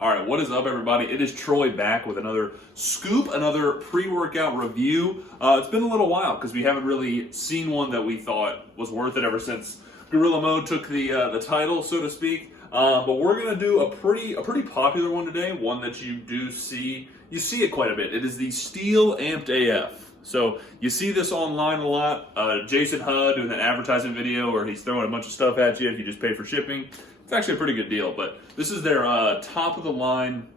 All right, what is up, everybody? It is Troy back with another scoop, another pre-workout review. It's been a little while because we haven't really seen one that we thought was worth it ever since Gorilla Mode took the title, so to speak. But we're gonna do a pretty popular one today, one that you see it quite a bit. It is the Steel Amped AF. So you see this online a lot. Jason Hudd doing that advertising video where he's throwing a bunch of stuff at you if you just pay for shipping. It's actually a pretty good deal, but this is their top of the line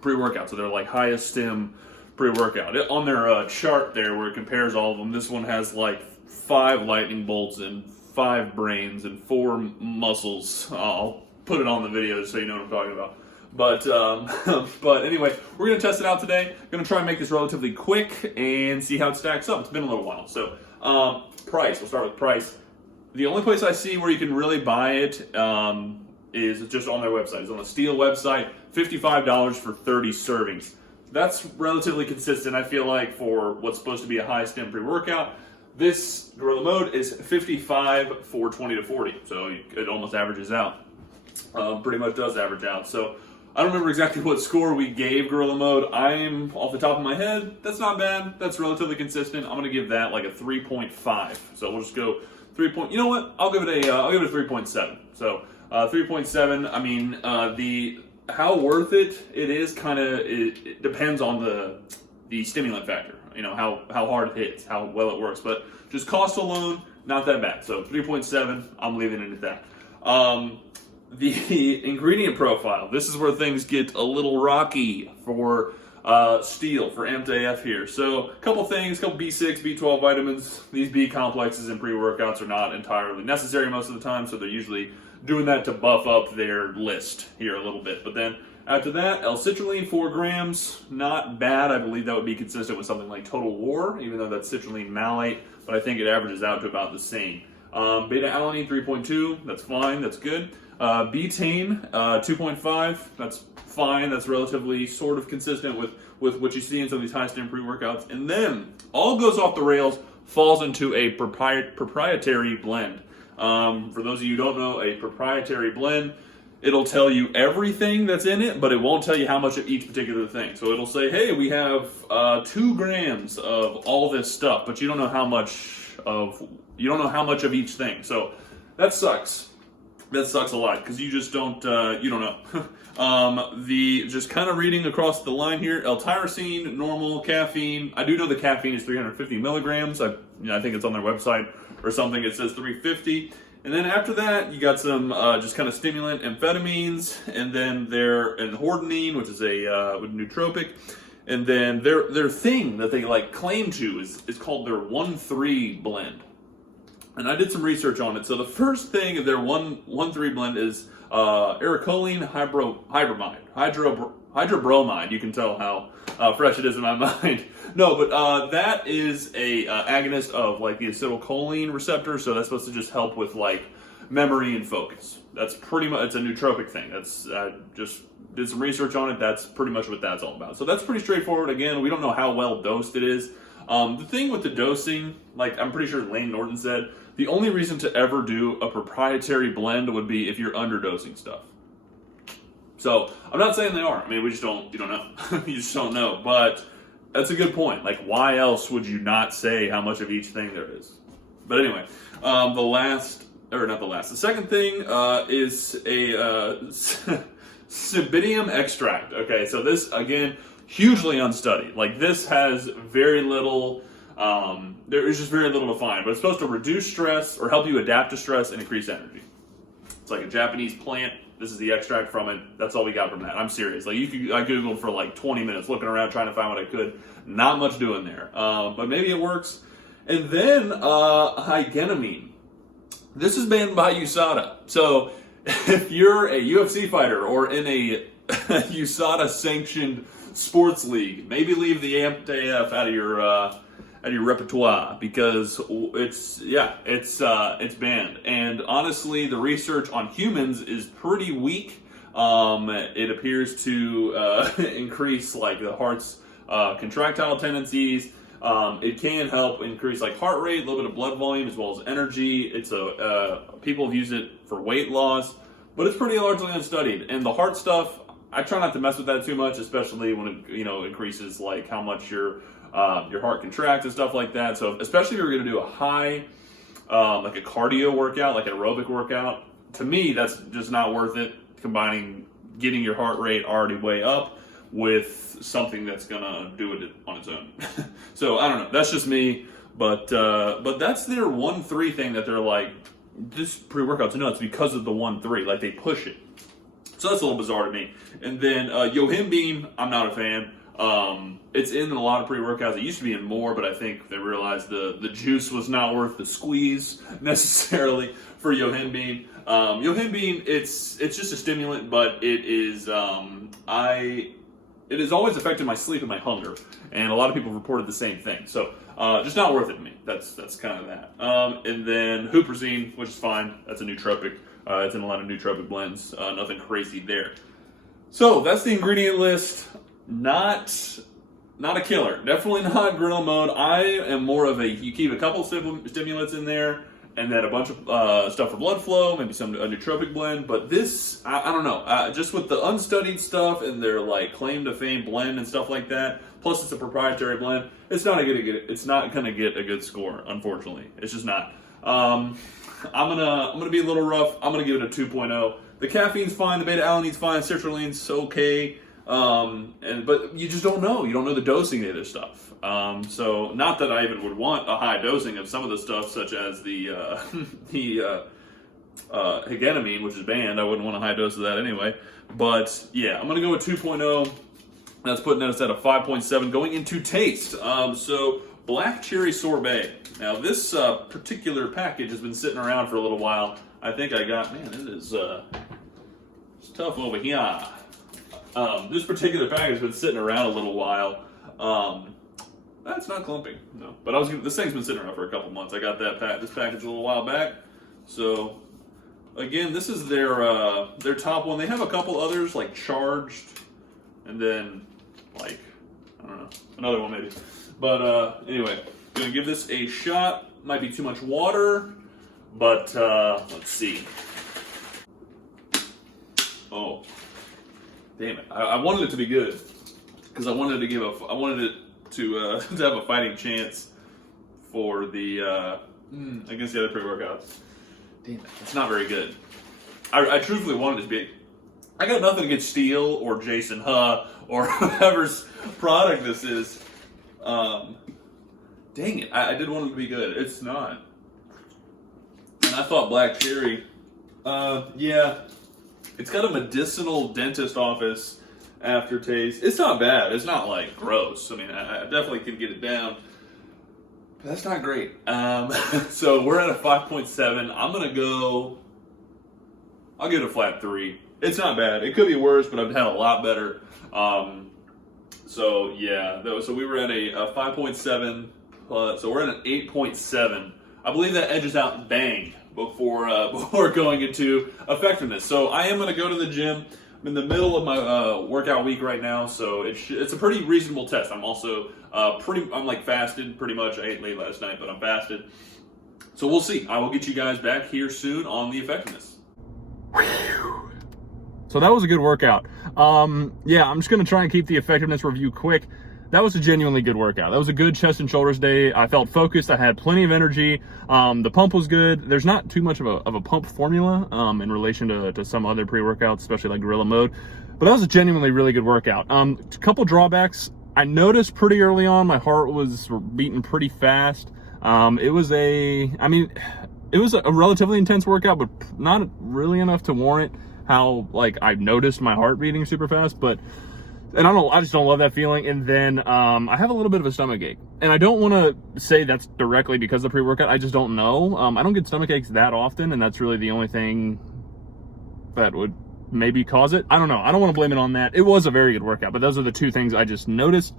pre-workout. So they're like highest stim pre-workout. On their chart there where it compares all of them, this one has like 5 lightning bolts and 5 brains and 4 muscles. I'll put it on the video so you know what I'm talking about. But anyway, we're going to test it out today. Going to try and make this relatively quick and see how it stacks up. It's been a little while. So price, we'll start with price. The only place I see where you can really buy it is just on their website. It's on the Steel website, $55 for 30 servings. That's relatively consistent, I feel like, for what's supposed to be a high stim pre-workout. This Gorilla Mode is $55 for 20 to 40, so it almost averages out. Pretty much does average out. So I don't remember exactly what score we gave Gorilla Mode. I'm off the top of my head. That's not bad. That's relatively consistent. I'm going to give that like a 3.5. So we'll just go 3. You know what? I'll give it a 3.7. So 3.7. I mean, how worth it is kind of it depends on the stimulant factor. You know how hard it hits, how well it works. But just cost alone, not that bad. So 3.7. I'm leaving it at that. The ingredient profile. This is where things get a little rocky for Steel, for Amped AF here. So a couple things, couple B6, B12 vitamins. These B complexes in pre-workouts are not entirely necessary most of the time, so they're usually doing that to buff up their list here a little bit. But then after that, L-citrulline, 4 grams, not bad. I believe that would be consistent with something like Total War, even though that's citrulline malate, but I think it averages out to about the same. Beta-alanine, 3.2, that's fine, that's good. Betaine, 2.5, that's fine, that's relatively sort of consistent with what you see in some of these high stim pre-workouts. And then, all goes off the rails, falls into a proprietary blend. For those of you who don't know, a proprietary blend, it'll tell you everything that's in it, but it won't tell you how much of each particular thing. So it'll say, hey, we have 2 grams of all this stuff, but you don't know how much of each thing. So that sucks. That sucks a lot because you just don't know. Just kind of reading across the line here, L-tyrosine, normal, caffeine. I do know the caffeine is 350 milligrams. I think it's on their website or something. It says 350. And then after that, you got some just kind of stimulant amphetamines, and then and hordenine, which is a nootropic. And then their thing that they like claim to is called their 1-3 blend. And I did some research on it. So the first thing of their 1-3 blend is ericoline hydrobromide. You can tell how fresh it is in my mind. No, but that is a agonist of like the acetylcholine receptor. So that's supposed to just help with like memory and focus. That's pretty much, it's a nootropic thing. That's just did some research on it. That's pretty much what that's all about. So that's pretty straightforward. Again, we don't know how well dosed it is. The thing with the dosing, like I'm pretty sure Lane Norton said, the only reason to ever do a proprietary blend would be if you're underdosing stuff. So I'm not saying they are. I mean, you don't know. You just don't know. But that's a good point. Like, why else would you not say how much of each thing there is? But anyway, the second thing is a Cymbidium extract. Okay, so this, again, hugely unstudied. Like, this has very little, there is just very little to find, but it's supposed to reduce stress or help you adapt to stress and increase energy. It's like a Japanese plant. This is the extract from it. That's all we got from that. I'm serious. Like, I Googled for like 20 minutes looking around trying to find what I could. Not much doing there. But maybe it works. And then, hygenamine. This is banned by USADA. So, if you're a UFC fighter or in a USADA-sanctioned sports league, maybe leave the Amped AF out of your repertoire because it's banned. And honestly, the research on humans is pretty weak. It appears to increase like the heart's contractile tendencies. It can help increase like heart rate, a little bit of blood volume, as well as energy. It's people have used it for weight loss, but it's pretty largely unstudied. And the heart stuff, I try not to mess with that too much, especially when it, increases like how much your heart contracts and stuff like that. So especially if you're going to do a high, like a cardio workout, like an aerobic workout, to me, that's just not worth it. Combining getting your heart rate already way up with something that's going to do it on its own. So I don't know. That's just me. But that's their 1-3 thing that they're like, this pre-workout's nuts because of the 1-3. Like they push it. So that's a little bizarre to me. And then Yohimbine, I'm not a fan. It's in a lot of pre-workouts. It used to be in more, but I think they realized the juice was not worth the squeeze necessarily for Yohimbine. Yohimbine, it's just a stimulant, but it is it has always affected my sleep and my hunger, and a lot of people reported the same thing. So just not worth it to me. That's kind of that. And then Huperzine, which is fine. That's a nootropic. It's in a lot of nootropic blends. Nothing crazy there. So that's the ingredient list. Not a killer. Definitely not gorilla mode. I am more of you keep a couple stimulants in there, and then a bunch of stuff for blood flow, maybe a nootropic blend. But this, I don't know. Just with the unstudied stuff and their like claim to fame blend and stuff like that. Plus, it's a proprietary blend. It's not gonna get a good score. Unfortunately, it's just not. I'm gonna be a little rough. I'm gonna give it a 2.0. The caffeine's fine. The beta-alanine's fine. Citrulline's okay. But you just don't know. You don't know the dosing of this stuff. So not that I even would want a high dosing of some of the stuff, such as the hegenamine, which is banned. I wouldn't want a high dose of that anyway. But yeah, I'm gonna go with 2.0. That's putting us at a 5.7. Going into taste. So black cherry sorbet. Now this particular package has been sitting around for a little while. I think I got, man, it is it's tough over here. This particular package has been sitting around a little while. That's not clumping, no. But this thing's been sitting around for a couple months. I got this package a little while back. So again, this is their top one. They have a couple others like Charged, and then like I don't know, another one maybe. But anyway, gonna give this a shot. Might be too much water, but let's see. Oh. Damn it! I wanted it to be good because I wanted it to have a fighting chance for the against the other pre-workouts. Damn it! It's not very good. I truthfully wanted it to be. I got nothing against Steel or Jason Huh or whoever's product this is. Dang it! I did want it to be good. It's not. And I thought black cherry. Yeah. It's got a medicinal dentist office aftertaste. It's not bad. It's not like gross. I mean, I definitely can get it down. But that's not great. So we're at a 5.7. I'll give it a flat 3. It's not bad. It could be worse, but I've had a lot better. So yeah, so we were at a 5.7. So we're at an 8.7. I believe that edges out Bang before going into effectiveness. So I am going to go to the gym. I'm in the middle of my workout week right now, so it's a pretty reasonable test. I'm also I'm like fasted pretty much. I ate late last night, but I'm fasted. So we'll see. I will get you guys back here soon on the effectiveness. So that was a good workout. Yeah, I'm just going to try and keep the effectiveness review quick. That was a genuinely good workout. That was a good chest and shoulders day. I felt focused. I had plenty of energy. The pump was good. There's not too much of a pump formula in relation to some other pre-workouts, especially like Gorilla Mode. But that was a genuinely really good workout. A couple drawbacks. I noticed pretty early on my heart was beating pretty fast. It was a relatively intense workout, but not really enough to warrant how like I noticed my heart beating super fast. And I just don't love that feeling. And then I have a little bit of a stomach ache. And I don't want to say that's directly because of the pre-workout. I just don't know. I don't get stomach aches that often, and that's really the only thing that would maybe cause it. I don't know. I don't want to blame it on that. It was a very good workout, but those are the two things I just noticed.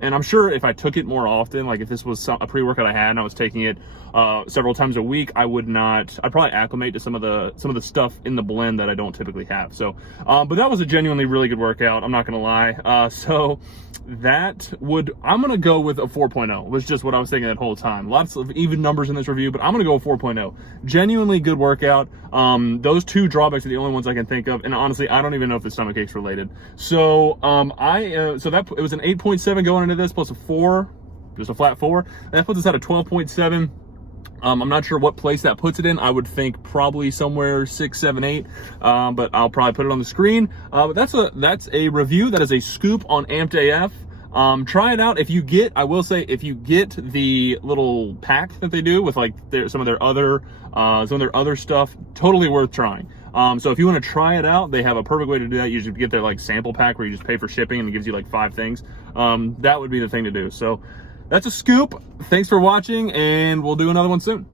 And I'm sure if I took it more often, like if this was a pre-workout I had and I was taking it several times a week, I'd probably acclimate to some of the stuff in the blend that I don't typically have. So, but that was a genuinely really good workout. I'm not gonna lie. So I'm gonna go with a 4.0, was just what I was thinking that whole time. Lots of even numbers in this review, but I'm gonna go with 4.0. Genuinely good workout. Those two drawbacks are the only ones I can think of, and honestly, I don't even know if the stomach ache's related. So, it was an 8.7 going into this, plus a 4, just a flat 4. That puts us at a 12.7. I'm not sure what place that puts it in. I would think probably somewhere 6, 7, 8, but I'll probably put it on the screen. But that's a review. That is a scoop on Amped AF. Try it out. I will say, if you get the little pack that they do with like some of their other stuff, totally worth trying. So if you want to try it out, they have a perfect way to do that. You just get their like sample pack where you just pay for shipping and it gives you like 5 things. That would be the thing to do. So that's a scoop. Thanks for watching, and we'll do another one soon.